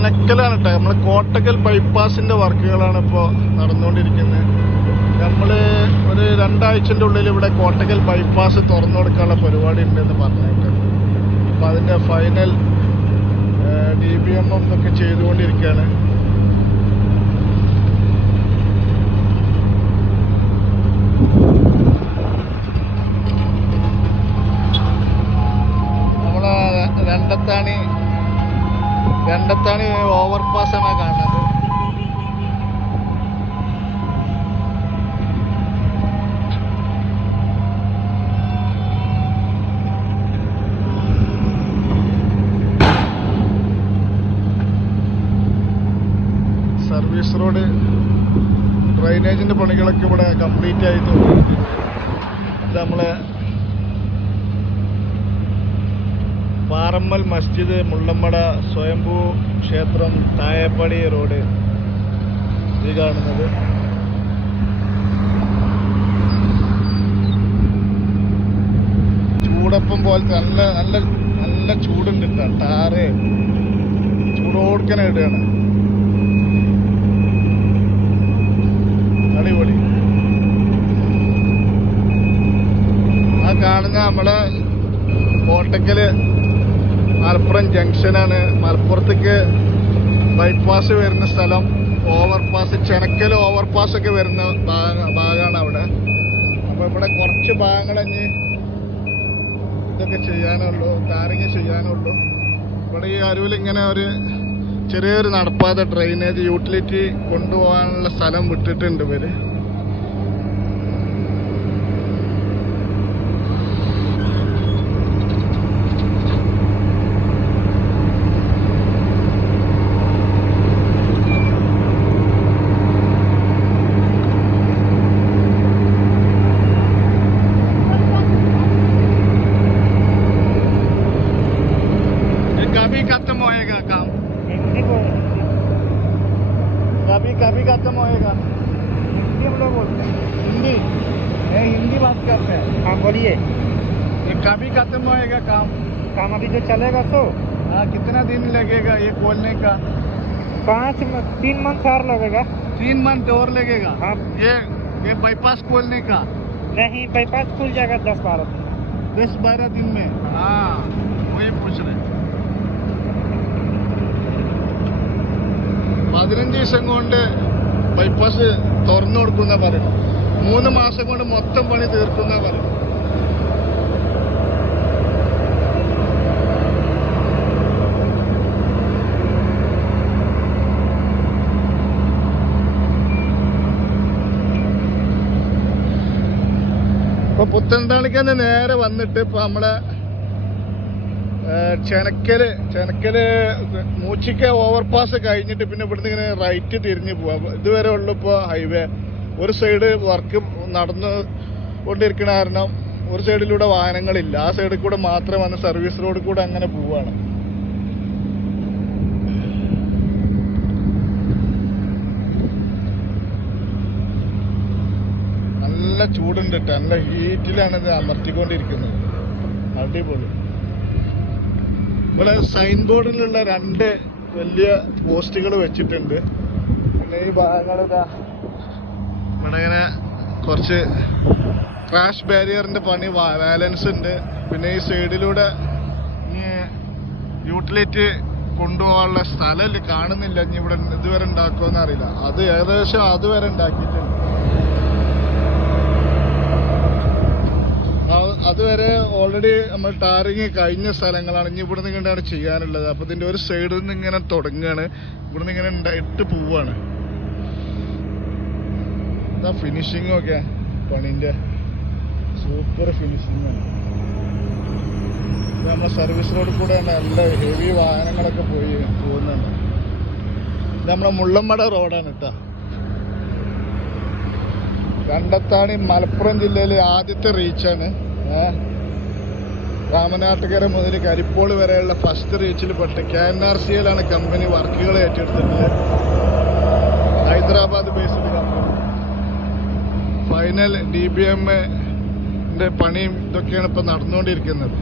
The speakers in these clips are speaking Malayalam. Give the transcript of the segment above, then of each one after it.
ചെനക്കലാണ് കേട്ടോ നമ്മൾ കോട്ടക്കൽ ബൈപ്പാസിന്റെ വർക്കുകളാണ് ഇപ്പോൾ നടന്നുകൊണ്ടിരിക്കുന്നത്. നമ്മൾ ഒരു രണ്ടാഴ്ചന്റെ ഉള്ളിൽ ഇവിടെ കോട്ടക്കൽ ബൈപ്പാസ് തുറന്നു കൊടുക്കാനുള്ള പരിപാടി ഉണ്ടെന്ന് പറഞ്ഞിട്ട് അപ്പം അതിന്റെ final D B M M ഒക്കെ ചെയ്തുകൊണ്ടിരിക്കുകയാണ്. നമ്മളെ രണ്ടത്താണി രണ്ടത്താണി ഓവർ പാസ് ആണ് കാണുന്നത്. സർവീസ് റോഡ് ഡ്രൈനേജിന്റെ പണികളൊക്കെ ഇവിടെ കംപ്ലീറ്റ് ആയി തോന്നി ഇത് നമ്മളെ പാറമ്മൽ മസ്ജിദ് മുള്ളമ്മട സ്വയംഭൂ ക്ഷേത്രം തായപ്പടി റോഡ്. ഇത് കാണുന്നത്. ചൂടപ്പം പോലത്തെ നല്ല നല്ല നല്ല ചൂടുണ്ട്. ടാറ്. ചൂടോടുക്കനെ ഇടുകയാണ്. അടിപൊളി. ആ കാണുന്ന നമ്മളെ കോട്ടക്കൽ മലപ്പുറം ജംഗ്ഷനാണ്. മലപ്പുറത്തേക്ക് ബൈപ്പാസ് വരുന്ന സ്ഥലം ഓവർപാസ് ചെണക്കൽ ഓവർപാസ് ഒക്കെ വരുന്ന ഭാഗ- ഭാഗമാണ് അവിടെ. അപ്പോൾ ഇവിടെ കുറച്ച് ഭാഗങ്ങളഞ്ഞ് ഇതൊക്കെ ചെയ്യാനുള്ളൂ ടാറിങ് ചെയ്യാനുള്ളൂ. ഇവിടെ ഈ അരുവിൽ ഇങ്ങനെ ഒരു ചെറിയൊരു നടപ്പാത ഡ്രെയിനേജ് യൂട്ടിലിറ്റി കൊണ്ടുപോകാനുള്ള സ്ഥലം വിട്ടിട്ടുണ്ട് ഇവർ. कभी खत्म होएगा। हिंदी हम लोग बोलते हैं। हिंदी? ये हिंदी बात करते हैं। हाँ बोलिए। ये कभी खत्म होएगा काम। काम अभी जो चलेगा तो हाँ कितना दिन लगेगा ये बोलने का? पाँच तीन मंथ और लगेगा। तीन मंथ और लगेगा? हाँ। ये ये बाईपास खोलने का? नहीं बाईपास खुल जाएगा दस बारह दिन। दस बारह दिन में? हाँ वही पूछ रहे പതിനഞ്ച് ദിവസം കൊണ്ട് ബൈപ്പാസ് തുറന്നു കൊടുക്കുന്ന പറയണം. മൂന്ന് മാസം കൊണ്ട് മൊത്തം പണി തീർക്കുന്ന പറയണം. ഇപ്പൊ പുത്തൻതാണിക്കന്ന് നേരെ വന്നിട്ട് ഇപ്പൊ നമ്മളെ ചെനക്കൽ ചെനക്കൽ മൂച്ചിക്ക ഓവർപാസ് കഴിഞ്ഞിട്ട് പിന്നെ ഇവിടുന്ന് ഇങ്ങനെ റൈറ്റ് തിരിഞ്ഞ് പോവാം. ഇതുവരെ ഉള്ളു ഇപ്പോൾ ഹൈവേ ഒരു സൈഡ് വർക്ക് നടന്നു കൊണ്ടിരിക്കണ കാരണം ഒരു സൈഡിലൂടെ വാഹനങ്ങളില്ല. ആ സൈഡിൽ കൂടെ മാത്രം വന്ന് സർവീസ് റോഡിൽ കൂടെ അങ്ങനെ പോവാണ്. നല്ല ചൂടുണ്ട്. നല്ല ഹീറ്റിലാണ് ഇത് അമർത്തിക്കൊണ്ടിരിക്കുന്നത്. അടിപൊളി. ഇവിടെ സൈൻ ബോർഡിലുള്ള രണ്ട് വലിയ പോസ്റ്റുകൾ വെച്ചിട്ടുണ്ട്. പിന്നെ ഈ ഭാഗങ്ങൾ ഇങ്ങനെ കുറച്ച് ക്രാഷ് ബാരിയറിന്റെ പണി ബാലൻസ് ഉണ്ട്. പിന്നെ ഈ സൈഡിലൂടെ യൂട്ടിലിറ്റി കൊണ്ടുപോകാനുള്ള സ്ഥലമില്ല കാണുന്നില്ല. ഇനി ഇവിടെ ഇതുവരെ ഉണ്ടാക്കുമെന്ന് അറിയില്ല. അത് ഏകദേശം അതുവരെ ഉണ്ടാക്കിയിട്ടുണ്ട് ആ- അതുവരെ ഓൾറെഡി നമ്മൾ ടാറിങ് കഴിഞ്ഞ സ്ഥലങ്ങളാണ്. ഇനി ഇവിടെ നിന്ന് കണ്ടാണ് ചെയ്യാനുള്ളത്. അപ്പൊ ഇതിന്റെ ഒരു സൈഡിൽ നിന്ന് ഇങ്ങനെ തുടങ്ങുകയാണ് ഇവിടെ നിന്ന് ഇങ്ങനെ ഉണ്ടായിട്ട് പോവാണ്. ഇതാ ഫിനിഷിംഗ് ഒക്കെ പണിന്റെ. സൂപ്പർ ഇത് നമ്മളെ സർവീസ് റോഡിൽ കൂടെ നല്ല ഹെവി വാഹനങ്ങളൊക്കെ പോയി പോകുന്നുണ്ട്. ഇത് നമ്മളെ മുള്ളമ്മട റോഡാണ് കേട്ടോ കണ്ടത്താണി മലപ്പുറം ജില്ലയിലെ ആദ്യത്തെ റീച്ചാണ് രാമനാട്ടുകര മുതൽ കരിപ്പോൾ വരെയുള്ള ഫസ്റ്റ് റീച്ചിൽ പെട്ട് കെ എൻ ആർ സി എല്ലാണ് കമ്പനി വർക്കുകൾ ഏറ്റെടുത്തിട്ടുള്ളത്. Hyderabad based company final D B M എന്റെ പണിയും ഇതൊക്കെയാണ് ഇപ്പൊ നടന്നുകൊണ്ടിരിക്കുന്നത്.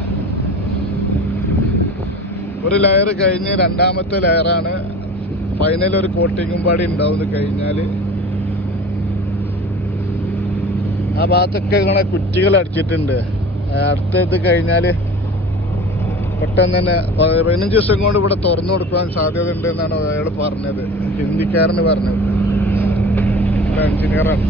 ഒരു ലെയർ കഴിഞ്ഞ് രണ്ടാമത്തെ ലെയറാണ് ഫൈനൽ ഒരു കോട്ടിങ്ങും പാടി ഉണ്ടാവുന്നു കഴിഞ്ഞാൽ ആ ഭാഗത്തൊക്കെ ഇങ്ങനെ കുറ്റികൾ അടിച്ചിട്ടുണ്ട് അടുത്ത ഇത് കഴിഞ്ഞാൽ പെട്ടെന്ന് തന്നെ പതിനഞ്ച് ദിവസം കൊണ്ട് ഇവിടെ തുറന്നു കൊടുക്കാൻ സാധ്യത ഉണ്ട് എന്നാണ് അയാൾ പറഞ്ഞത്. ഹിന്ദിക്കാരന് പറഞ്ഞത്. എഞ്ചിനീയറാണ്.